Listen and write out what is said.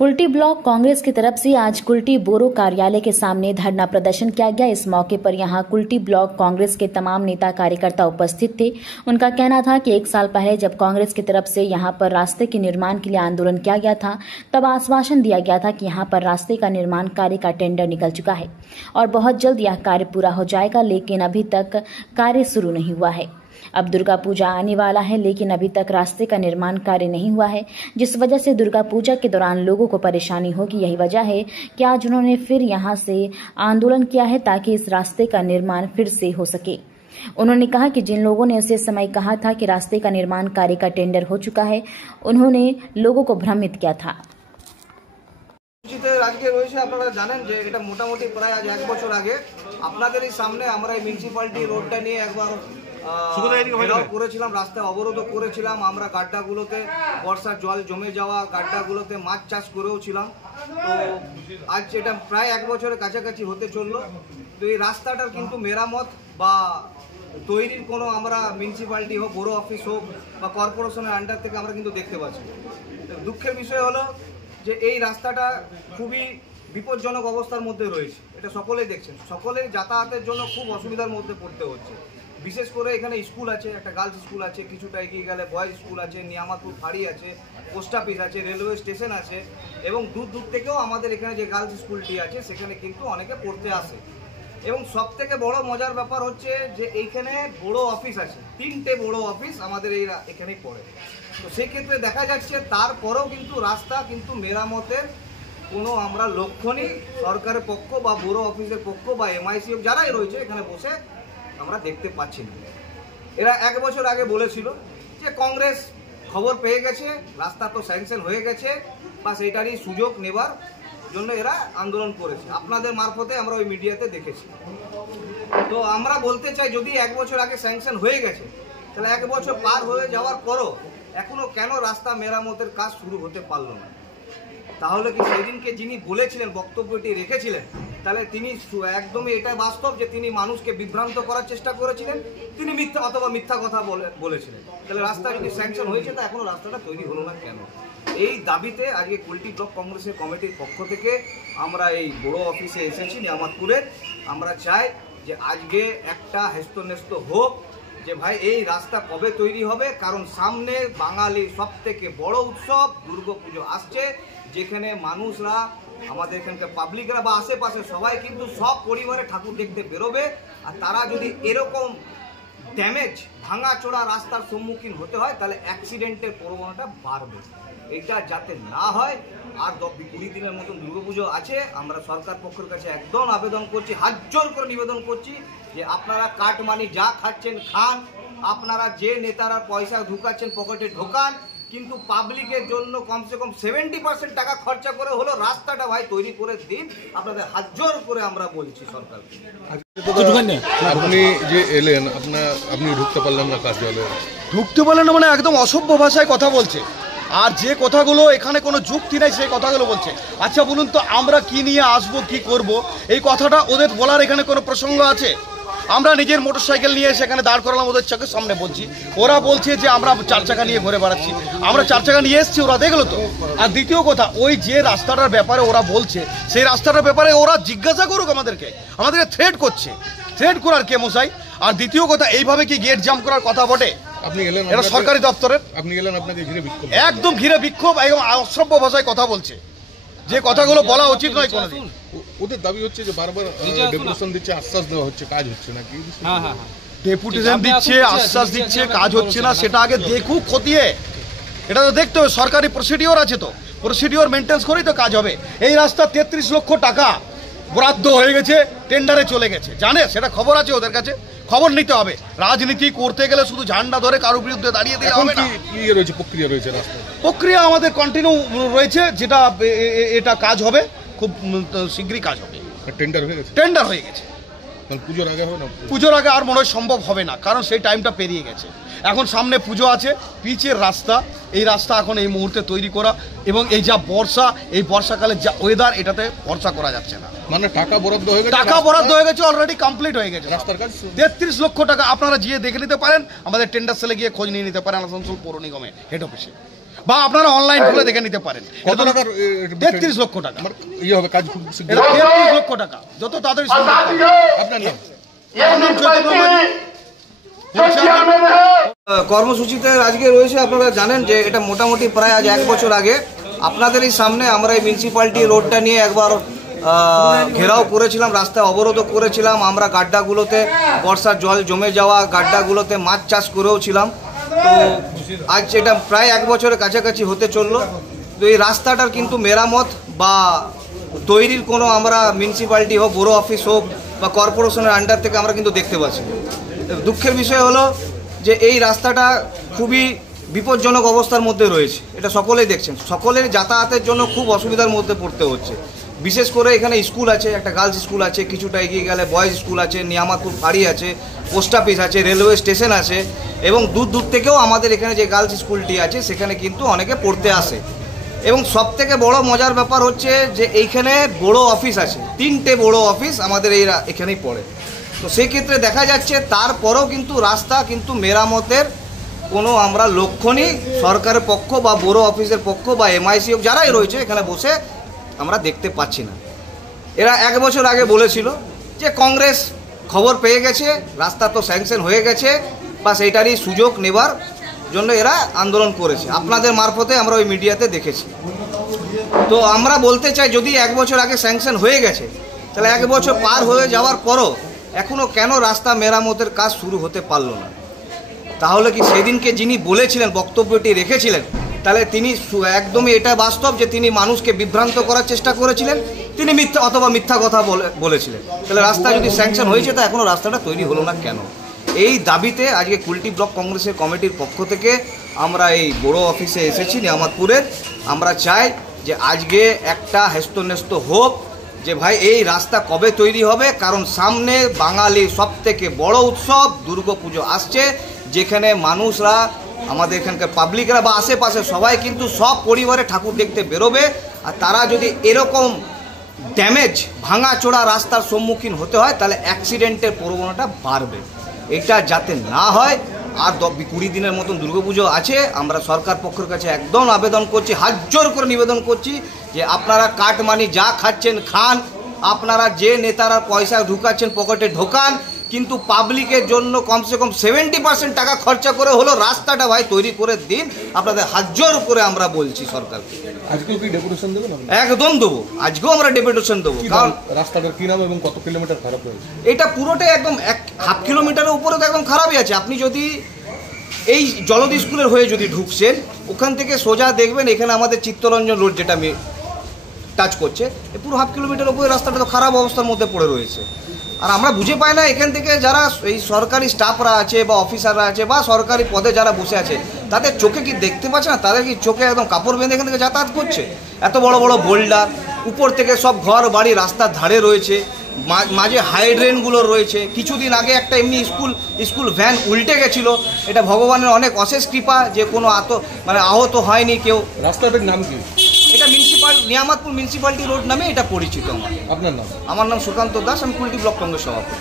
Kulti block Congress की तरफ से आज कुल्टी बोरो कार्यालय के सामने धरना प्रदर्शन किया गया। इस मौके पर यहां कुल्टी ब्लॉक कांग्रेस के तमाम नेता कार्यकर्ता उपस्थित थे। उनका कहना था कि 1 साल पहले जब कांग्रेस की तरफ से यहां पर रास्ते के निर्माण के लिए आंदोलन किया गया था, तब आश्वासन दिया गया था कि यहां पर रास्ते का निर्माण कार्य का टेंडर निकल चुका है और बहुत जल्द यह कार्य पूरा हो जाएगा, लेकिन अभी तक कार्य शुरू नहीं हुआ है। अब दुर्गा पूजा आने वाला है, लेकिन अभी तक रास्ते का निर्माण कार्य नहीं हुआ है, जिस वजह से दुर्गा पूजा के दौरान लोगों को परेशानी होगी। यही वजह है कि आज उन्होंने फिर यहां से आंदोलन किया है ताकि इस रास्ते का निर्माण फिर से हो सके। उन्होंने कहा कि जिन लोगों ने उसे समय कहा था कि रास्ते का निर्माण कार्य का टेंडर हो चुका है, उन्होंने लोगों को भ्रमित किया था। আজকে রয়েছে আপনারা জানেন যে এটা মোটামুটি প্রায় আজ 1 বছর আগে আপনাদের এই সামনে আমরা এই মিউনিসিপ্যালিটি রোডটা নিয়ে একবার করেছিলাম, রাস্তা অবরোধ করেছিলাম। আমরা গাড্ডাগুলোতে বর্ষার জল জমে যাওয়া গাড্ডাগুলোতে মাছ চাষ করেও ছিলাম। তো আজ এটা প্রায় 1 বছরের কাছাকাছি হতে চললো। তো এই রাস্তাটার কিন্তু মেরামত বা তৈরির কোনো আমরা মিউনিসিপ্যালিটি হোক, বড় অফিস হোক বা কর্পোরেশনের আন্ডার থেকে আমরা কিন্তু দেখতে পাচ্ছি। দুঃখের বিষয় হলো যে এই রাস্তাটা খুবই বিপজ্জনক অবস্থার মধ্যে রয়েছে, এটা সকলেই দেখছেন। সকলেই যাতায়াতের জন্য খুব অসুবিধার মধ্যে পড়তে হচ্ছে। বিশেষ করে এখানে স্কুল আছে, একটা গার্লস স্কুল আছে, কিছুটা এগিয়ে গেলে বয়েজ স্কুল আছে, নিয়ামাতুর ফাঁড়ি আছে, পোস্ট অফিস আছে, রেলওয়ে স্টেশন আছে এবং দূর দূর থেকেও আমাদের এখানে যে গার্লস স্কুলটি আছে সেখানে কিন্তু অনেকে পড়তে আসে। এবং সবথেকে বড় মজার ব্যাপার হচ্ছে যে এইখানে বড় অফিস আছে, 3টে বড় অফিস আমাদের এখানেই পড়ে। তো সেক্ষেত্রে দেখা যাচ্ছে তারপরেও কিন্তু রাস্তা কিন্তু মেরামতের কোনো আমরা লক্ষ্য নেই সরকারের পক্ষ বা বড় অফিসের পক্ষ বা এমআইসি যারাই রয়েছে এখানে বসে আমরা দেখতে পাচ্ছি না। এরা 1 বছর আগে বলেছিল যে কংগ্রেস খবর পেয়ে গেছে, রাস্তা তো স্যাংশন হয়ে গেছে, বা সেইটারই সুযোগ নেবার জন্য এরা আন্দোলন করেছে। আপনাদের মারফতে আমরা ওই মিডিয়াতে দেখেছি। তো আমরা বলতে চাই যদি 1 বছর আগে স্যাংশন হয়ে গেছে তাহলে 1 বছর পার হয়ে যাওয়ার পরও এখনো কেন রাস্তা মেরামতের কাজ শুরু হতে পারলো না? তাহলে কি সেদিনকে যিনি বলেছিলেন, বক্তব্যটি রেখেছিলেন, তাহলে তিনি একদমই এটা বাস্তব যে তিনি মানুষকে বিভ্রান্ত করার চেষ্টা করেছিলেন, তিনি মিথ্যা অথবা মিথ্যা কথা বলেছিলেন। তাহলে রাস্তা যদি স্যাংশন হয়েছে তা এখনো রাস্তাটা তৈরি হলো না কেন? এই দাবিতে আজকে কুল্টি ব্লক কংগ্রেসের কমিটির পক্ষ থেকে আমরা এই বড় অফিসে এসেছি নিয়ামতপুরের। আমরা চাই যে আজকে একটা হেস্তনেস্ত হোক যে ভাই এই রাস্তা কবে তৈরি হবে, কারণ সামনে বাঙালির সব থেকে বড় উৎসব দুর্গাপুজো আসছে, যেখানে মানুষরা আমাদের এখানকার পাবলিকরা বা আশেপাশে সবাই কিন্তু সব পরিবারে ঠাকুর দেখতে বেরোবে। আর তারা যদি এরকম ড্যামেজ ভাঙাচোড়া রাস্তার সম্মুখীন হতে হয় তাহলে অ্যাক্সিডেন্টের প্রবণতা বাড়বে। এটা যাতে না হয়, আর 20 দিনের মতন দুর্গাপুজো আছে, আমরা সরকার পক্ষের কাছে একদম আবেদন করছি, হাত জোর করে নিবেদন করছি যে আপনারা কাটমানি যা খাচ্ছেন খান, আপনারা যে নেতারা পয়সা ঢুকাচ্ছেন পকেটে ঢোকান, কিন্তু পাবলিকের জন্য কমসে কম 70% টাকা খরচা করে হলো রাস্তাটা ভাই তৈরি করে দিন। আপনাদের হাত জোর করে আমরা বলছি সরকারকে। আপনি যে এলেন আপনি ঢুকতে পারলেন না কার্যালয়ে? ঢুকতে পারলেন না মানে একদম অসভ্য ভাষায় কথা বলছে, আর যে কথাগুলো এখানে কোনো যুক্তি নাই সেই কথাগুলো বলছে। আচ্ছা বলুন তো আমরা কি নিয়ে আসবো, কি করব, এই কথাটা ওদের বলার এখানে কোনো প্রসঙ্গ আছে? আমরা নিজের মোটরসাইকেল নিয়ে সেখানে দাঁড় করালাম, ওদের চোখের সামনে বলছি, ওরা বলছে যে আমরা 4 চাকা নিয়ে ঘুরে বেড়াচ্ছি। আমরা 4 চাকা নিয়ে এসেছি, ওরা দেখলো তো। আর দ্বিতীয় কথা, ওই যে রাস্তাটার ব্যাপারে ওরা বলছে সেই রাস্তাটার ব্যাপারে ওরা জিজ্ঞাসা করুক আমাদেরকে থ্রেট করছে। থ্রেট করার কে মশাই? আর দ্বিতীয় কথা, এইভাবে কি গেট জাম করার কথা বটে? আপনি গেলেন, এটা সরকারি দপ্তরের, আপনি গেলেন, আপনাকে ঘিরে বিক্ষোভ, একদম ঘিরে বিক্ষোভ এবং অসভ্য ভাষায় কথা বলছে, যে কথাগুলো বলা উচিত নয় কোনোদিন। ওদের দাবি হচ্ছে যে বারবার ডেপুটেশন দিচ্ছে, আশ্বাস দেওয়া হচ্ছে, কাজ হচ্ছে না। কি ডেপুটেশন দিচ্ছে, আশ্বাস দিচ্ছে, কাজ হচ্ছে না, সেটা আগে দেখুক খতিয়ে। এটা তো দেখতে হবে, সরকারি প্রসিডিওর আছে, তো প্রসিডিওর মেনটেন্স করেই তো কাজ হবে। এই রাস্তা 33 লক্ষ টাকা বরাদ্দ হয়ে গেছে, টেন্ডারে চলে গেছে, জানে, সেটা খবর আছে ওদের কাছে, খবর নিতে হবে। রাজনীতি করতে গেলে শুধু ঝান্ডা ধরে কারোর বিরুদ্ধে দাঁড়িয়ে দিলে হবে না। প্রক্রিয়া রয়েছে, প্রক্রিয়া আমাদের কন্টিনিউ রয়েছে, যেটা এটা কাজ হবে, খুব শীঘ্রই কাজ হবে। টেন্ডার হয়ে গেছে, টেন্ডার হয়ে গেছে। পুজোর আগে হবে না? পুজোর আগে আর মনে হয় সম্ভব হবে না, কারণ সেই টাইমটা পেরিয়ে গেছে। এখন সামনে পুজো আছে, পিচের রাস্তা, এই রাস্তা এখন এই মুহূর্তে তৈরি করা, এবং এই যা বর্ষা, এই বর্ষাকালে যা ওয়েদার, এটাতে ভরসা করা যাচ্ছে না। মানে টাকা বরাদ্দ হয়ে গেছে, টাকা বরাদ্দ হয়ে গেছে, অলরেডি কমপ্লিট হয়ে গেছে রাস্তার কাজ। 33 লক্ষ টাকা আপনারা গিয়ে দেখে নিতে পারেন, আমাদের টেন্ডার সেলে গিয়ে খোঁজ নিয়ে নিতে পারেন আসানসোল পৌর নিগমে হেড অফিসে। বা আপনারা অনলাইন খুলে দেখে নিতে পারেন। কত টাকার 33 লক্ষ টাকা আমার ইয়ে হবে কাজ খুব শীঘ্র। এটা 33 লক্ষ টাকা, যত তাড়াতাড়ি সম্ভব। আপনার নাম? কর্মসূচিতে আজকে রয়েছে, আপনারা জানেন যে এটা মোটামুটি প্রায় আজ 1 বছর আগে আপনাদেরই সামনে আমরা এই মিউনিসিপ্যালিটি রোডটা নিয়ে একবার ঘেরাও করেছিলাম, রাস্তায় অবরোধ করেছিলাম। আমরা গাড্ডাগুলোতে বর্ষার জল জমে যাওয়া গাড্ডাগুলোতে মাছ চাষ করেও ছিলাম। তো আজ এটা প্রায় 1 বছরের কাছাকাছি হতে চললো। তো এই রাস্তাটার কিন্তু মেরামত বা তৈরির কোনো আমরা মিউনিসিপ্যালিটি হোক, বড়ো অফিস হোক বা কর্পোরেশনের আন্ডার থেকে আমরা কিন্তু দেখতে পাচ্ছি। দুঃখের বিষয় হলো যে এই রাস্তাটা খুবই বিপজ্জনক অবস্থার মধ্যে রয়েছে, এটা সকলেই দেখছেন। সকলের যাতায়াতের জন্য খুব অসুবিধার মধ্যে পড়তে হচ্ছে। বিশেষ করে এখানে স্কুল আছে, একটা গার্লস স্কুল আছে, কিছুটা এগিয়ে গেলে বয়েজ স্কুল আছে, নিয়ামাতপুর ফাঁড়ি আছে, পোস্ট অফিস আছে, রেলওয়ে স্টেশন আছে, এবং দূর দূর থেকেও আমাদের এখানে যে গার্লস স্কুলটি আছে সেখানে কিন্তু অনেকে পড়তে আসে। এবং সবথেকে বড় মজার ব্যাপার হচ্ছে যে এইখানে বড় অফিস আছে, 3টে বড় অফিস আমাদের এখানেই পড়ে। তো সেক্ষেত্রে দেখা যাচ্ছে তারপরেও কিন্তু রাস্তা কিন্তু মেরামতের কোনো আমরা লক্ষণই সরকারের পক্ষ বা বড় অফিসের পক্ষ বা এমআইসি যারাই রয়েছে এখানে বসে আমরা দেখতে পাচ্ছি না। এরা 1 বছর আগে বলেছিল যে কংগ্রেস খবর পেয়ে গেছে, রাস্তা তো স্যাংশন হয়ে গেছে, বা সেইটারই সুযোগ নেবার জন্য এরা আন্দোলন করেছে। আপনাদের মারফতে আমরা ওই মিডিয়াতে দেখেছি। তো আমরা বলতে চাই, যদি 1 বছর আগে স্যাংশন হয়ে গেছে, তাহলে 1 বছর পার হয়ে যাওয়ার পরও এখনও কেন রাস্তা মেরামতের কাজ শুরু হতে পারলো না? তাহলে কি সেদিনকে যিনি বলেছিলেন, বক্তব্যটি রেখেছিলেন, তাহলে তিনি একদমই এটা বাস্তব যে তিনি মানুষকে বিভ্রান্ত করার চেষ্টা করেছিলেন, তিনি মিথ্যা কথা বলেছিলেন। তাহলে রাস্তা যদি স্যাংশন হয়েছে তা এখনও রাস্তাটা তৈরি হলো না কেন? এই দাবিতে আজকে কুলটি ব্লক কংগ্রেসের কমিটির পক্ষ থেকে আমরা এই বড় অফিসে এসেছি নিয়ামতপুরের। আমরা চাই যে আজকে একটা হেস্তনেস্ত হোক যে ভাই এই রাস্তা কবে তৈরি হবে, কারণ সামনে বাঙালির সবথেকে বড় উৎসব দুর্গাপুজো আসছে, যেখানে মানুষরা, আমাদের এখানকার পাবলিকরা বা আশেপাশে সবাই কিন্তু সব পরিবারে ঠাকুর দেখতে বেরোবে। আর তারা যদি এরকম ড্যামেজ ভাঙাচোড়া রাস্তার সম্মুখীন হতে হয়, তাহলে অ্যাক্সিডেন্টের প্রবণতা বাড়বে। এটা যাতে না হয়, আর 20 দিনের মতন দুর্গাপুজো আছে, আমরা সরকার পক্ষের কাছে একদম আবেদন করছি, হাত জোর করে নিবেদন করছি যে আপনারা কাটমানি যা খাচ্ছেন খান, আপনারা যে নেতারা পয়সা ঢুকাচ্ছেন পকেটে ঢোকান, কিন্তু পাবলিকের জন্য কমসে কম 70% টাকা খরচা করে হলো রাস্তাটা ভাই তৈরি করে দিন। আপনাদের হাত জোর করে আমরা বলছি সরকারকে। আজকেও কি ডেপুটেশন দেবেন? একদম দেবো, আজকেও আমরা ডেপুটেশন দেবো। কারণ রাস্তাটার কি নাম এবং কত কিলোমিটার খারাপ হয়েছে? এটা পুরোটাই একদম 1/2 কিলোমিটারের উপরে তো একদম খারাপই আছে। আপনি যদি এই জলদি স্কুলের হয়ে যদি ঢুকছেন, ওখান থেকে সোজা দেখবেন এখানে আমাদের চিত্তরঞ্জন রোড যেটা আমি টাচ করছে, পুরো 1/2 কিলোমিটার উপরে রাস্তাটা তো খারাপ অবস্থার মধ্যে পড়ে রয়েছে। আর আমরা বুঝে পাই না এখান থেকে যারা এই সরকারি স্টাফরা আছে বা অফিসাররা আছে বা সরকারি পদে যারা বসে আছে, তাদের চোখে কি দেখতে পাচ্ছে না? তাদের কি চোখে একদম কাপড় বেঁধে এখান থেকে যাতায়াত করছে? এত বড় বড় বোল্ডার, উপর থেকে সব ঘর বাড়ি রাস্তার ধারে রয়েছে, মাঝে হাই ড্রেনগুলো রয়েছে। কিছুদিন আগে একটা এমনি স্কুল ভ্যান উল্টে গেছিল, এটা ভগবানের অনেক অশেষ কৃপা যে কোনো আহত হয়নি কেউ। রাস্তাটার নাম কি? এটা নিয়ামতপুর মিউনিসিপ্যালিটি রোড নামে এটা পরিচিত। আপনার নাম? আমার নাম সুকান্ত দাস, আমি কুলটি ব্লক কংগ্রেস সভাপতি।